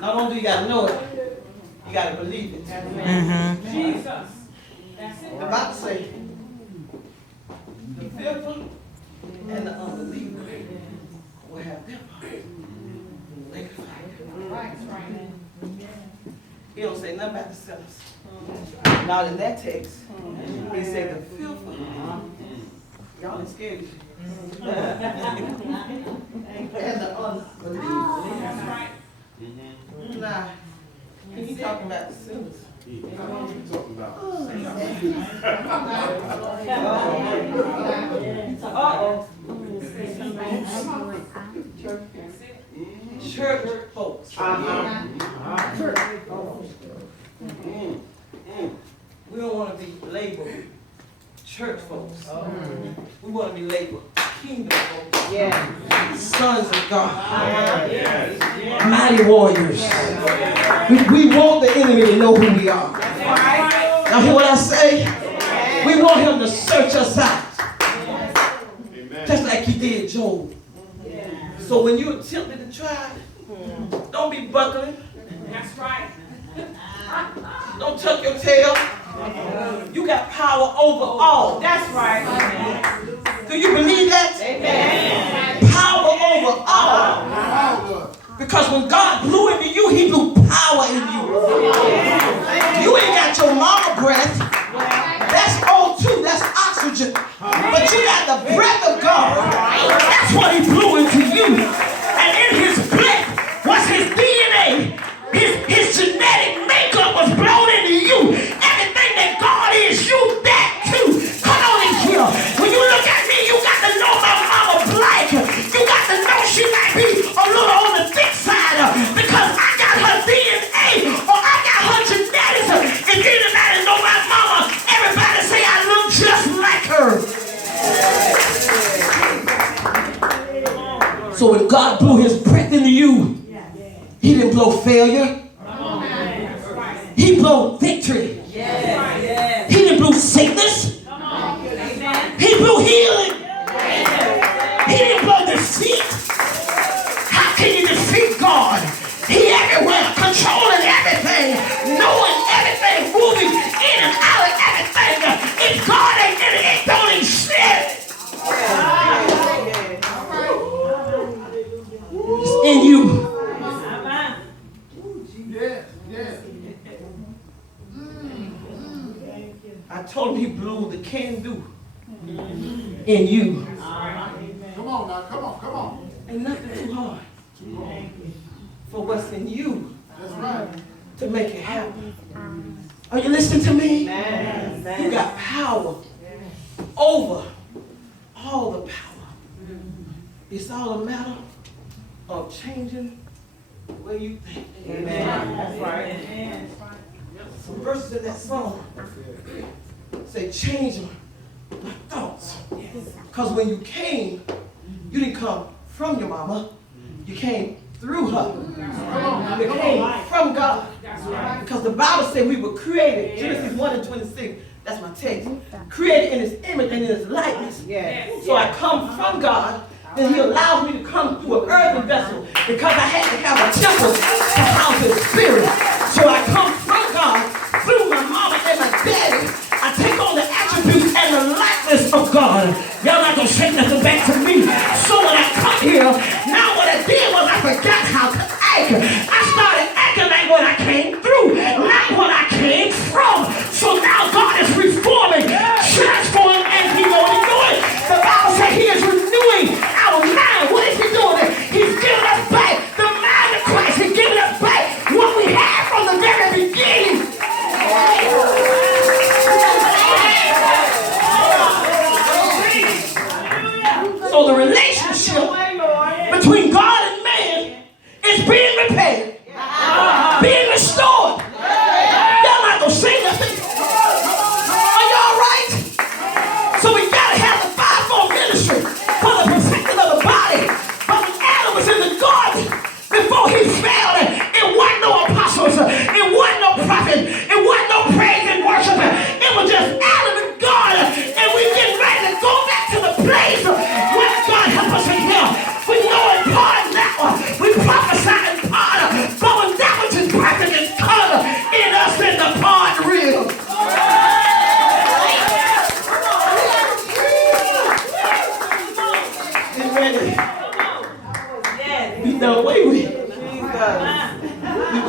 Not only do you got to know it, you got to believe it. Jesus. That's it. The Bible says, the fearful and the unbeliever will have their part. They can fight. Right. He don't say nothing about the sinners. Not in that text. He said the fearful. Y'all ain't scared. And the unbeliever. That's right. Nah, he's talking about the sinners. Talking about Church folks. We don't want to be labeled church folks. We want to be labeled kingdom folks. Yeah. Sons of God. Mighty warriors. We want the enemy to know who we are. Now hear what I say? We want him to search us out. Just like he did Job. So when you attempted to try, don't be buckling. That's right. Don't tuck your tail. You got power over all. That's right. Do you believe that? Amen. Power over all. Because when God blew into you, he blew power in you. You ain't got your mama breath. That's O2. That's oxygen. But you got the breath of God. That's what he blew into you. And in his breath was his DNA. His genetic makeup was blown into you. Everything that God is, you that too. Come on in here. When you look at me, you got to know my mama black. You got to know she might be a little on the thick side because I got her DNA or I got her genetics. If anybody know my mama, everybody say I look just like her. So when God blew his breath into you, he didn't blow failure. He blew victory. He didn't blow sickness. He blew healing. He didn't blow defeat. How can you defeat God? He everywhere, controlling everything, knowing everything, moving in and out of everything. If God ain't in it, it don't exist. It's in you. I told him he blew the can-do in you. Come on now, come on. Ain't nothing too hard for what's in you. That's right. To make it happen. Are you listening to me? Amen. You got power over all the power. It's all a matter of changing the way you think. Amen. That's right. Amen. Some verses in that song say, change my thoughts. Because when you came, you didn't come from your mama. You came through her. You came from God. Because the Bible said we were created. Genesis 1:26. That's my text. Created in his image and in his likeness. So I come from God. Then he allows me to come through an earthen vessel because I had to have a temple to house his spirit. So I come from God through my mama and my daddy. I take on the attributes and the likeness of God. Y'all not gonna say nothing back to me. So when I come here, now what I did was I forgot how to act. I started acting like what I came through, not what I came from. So now God is reforming, transforming, and he gonna do it. The Bible says he is renewing our mind. What is he doing? He's giving us back the mind of Christ. He's giving us back what we had from the very beginning. So the relationship between God and man is being repaired.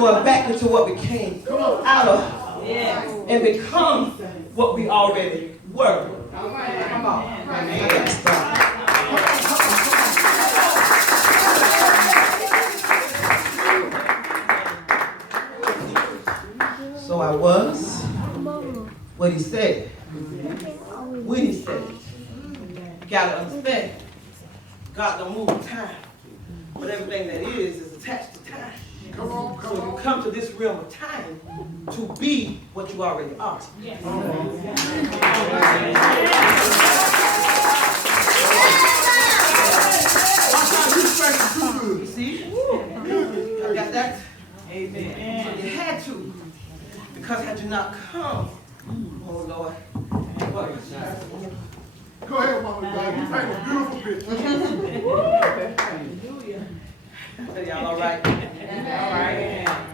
going back into what we came out of Yes. and become what we already were. Come on. So I was what he said. When he said it. Gotta understand. God don't move with time. But everything that is attached to time. So you come to this realm of time to be what you already are. Yes. You see? I got that? Amen. So you had to. Because had you not come, oh Lord. Go ahead, Mama God. You paint a beautiful picture. Y'all all right? All right.